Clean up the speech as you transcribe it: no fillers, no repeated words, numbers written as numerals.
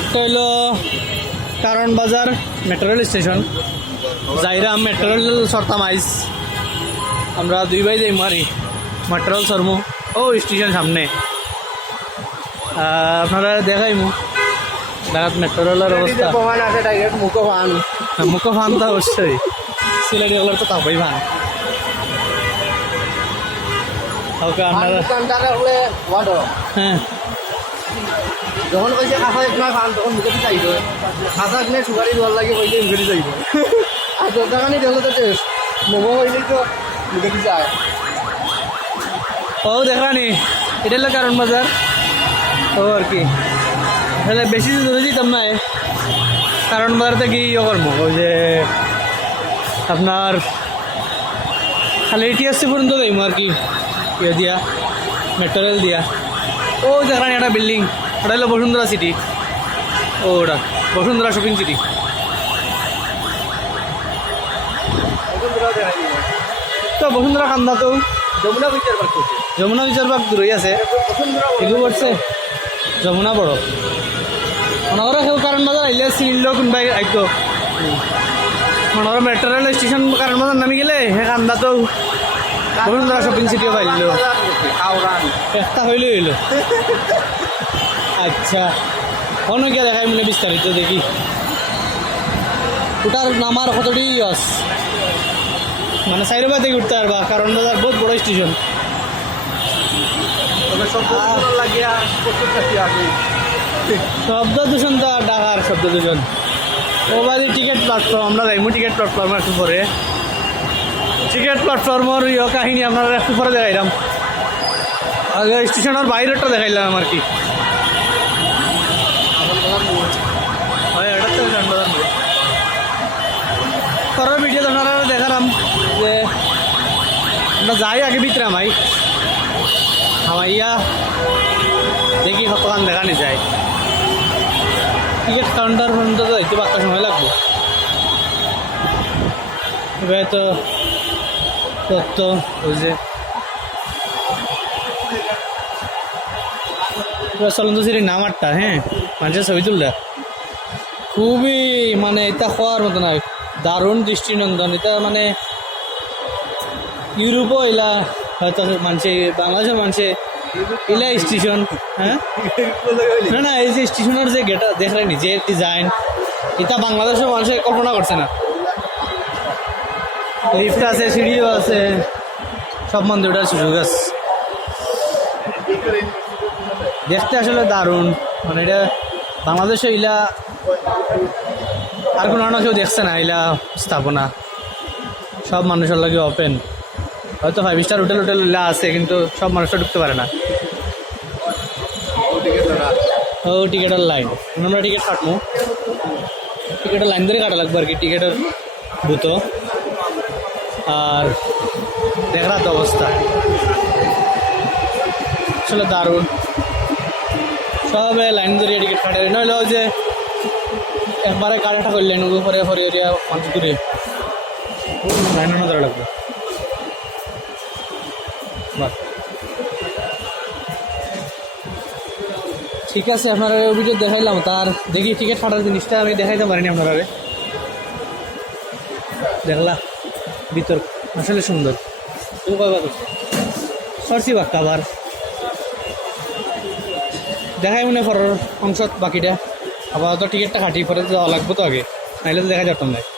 একটা হইল কারণ বাজার মেট্রো রেল স্টেশন, যাইরাম মেট্রো রেল সরতাম আইস আমরা দুই ভাই যাই মারি মেট্রো রেল সরমু ও স্টেশন সামনে। আপনারা দেখাইমু ঢাকাত মেট্রো রেলের অবস্থা। মুখো ফান তো অবশ্যই, সিলেটি হলের তো তাপই ফান। ওকে আপনারা হ্যাঁ যখন কইছে কাঁচা এক নয় ফান তখন মুখে চাইব, কাঁচা এক নয় সুগারি জল লাগে কইলে মুখে চাইব। আর দরকারখানি দেখলো তো টেস্ট মোমো হইলেই তো মুখে যায়। ও দেখানি এটা হলো কারণ বাজার। ও আর কি তাহলে বেশি দূরে যেতাম না, কারণ বাজার থেকে ইয়ে করবো ওই যে আপনার খালি টিএসসি পর্যন্ত যাইমু আর কি, ইয়ে দিয়া মেট্রো রেল দিয়া। ও দেখানি একটা বিল্ডিং, ওটা হলো বসুন্ধরা সিটি। ও ওটা বসুন্ধরা শপিং সিটি। তো বসুন্ধরা কান্দা তো যমুনা বিচার পাক করছে, যমুনা বিচার পাক দূরই আছে, এগুলো পড়ছে যমুনা বড়। মনে কেউ কারণ বাজার আইলে চিনিলেও কোনবাই আইতো, মনে করো মেট্রো রেল স্টেশন কারণ বাজার নামি গেলে সে কান্দা তো বসুন্ধরা শপিং সিটিও পাইল, একটা হইলে হইল। আচ্ছা অনেক গিয়ে দেখাই মনে বিস্তারিত দেখি ওটার নামার কতটি ইয়স মানে সাইডে থেকে উঠতে পারবা, কারণ বাজার বহুত বড় স্টেশন। শব্দ দূষণ তো ঢাকার শব্দ দূষণ। ও বাদে টিকিট প্ল্যাটফর্ম, আমরা যাইমু টিকিট প্ল্যাটফর্ম একটু পরে। টিকিট প্ল্যাটফর্মর ইয়ে কাহিনী আপনারা একটু পরে দেখাইলাম, আগে স্টেশনের বাইরেটা দেখাইলাম আর কি। পরের ভিডিও আপনারা দেখালাম যে আমরা যাই আগে ভিতরে আমাইয়া দেখি কতক্ষণ দেখানি যায়। টিকিট কাউন্টার পর্যন্ত তো যাইতে বাচ্চা সময় লাগবে। এবার তো তত্ত্ব ওই যে চলন্ত সিটির নাম আটটা, হ্যাঁ মানুষের ছবি তুলটা খুবই মানে এটা হওয়ার মতো নয়, দারুণ দৃষ্টিনন্দন। এটা মানে ইউরোপও এলা হয়তো মানছে, বাংলাদেশের মানছে এলা স্টেশন। হ্যাঁ না না, এই যে স্টেশনের যে গেটা দেখলেনি যে ডিজাইন, এটা বাংলাদেশের মানুষের কল্পনা করছে না। লিফট আছে, সিঁড়িও আছে, সব মন্দির ওটার সুযোগ আছে। দেখতে আসলে দারুণ, মানে এটা বাংলাদেশে ইলা আর কোনো কেউ দেখছে না ইলা স্থাপনা। সব মানুষের লাগে ওপেন, হয়তো 5 স্টার হোটেল ইলা আছে কিন্তু সব মানুষটা ঢুকতে পারে না। ও টিকিটের লাইন, আমরা টিকিট কাটবো, টিকিটের লাইন ধরে কাটা লাগবে আর কি, টিকিটের বুথ। আর দেখরা তো অবস্থা আসলে দারুণ, সবে লাইন ধরে টিকিট কাটে। নইলে ওই যে একবারে কাটাটা করলেন উপরে হরিয়া মানুষ ঘুরে লাইন ধরা লাগবে। ঠিক আছে, আপনারা ভিডিও দেখাইলাম, তার দেখি টিকিট কাটার জিনিসটা আমি দেখাইতে পারিনি আপনারা। দেখলা ভিতর আসলে সুন্দর, সরছি বাক্কা আবার দেখাই মনে পরের অংশ বাকিটা। আবার তো টিকিটটা কাটি পরে যাওয়া লাগবে তো আগে, নাইলে তো দেখা যেতাম না।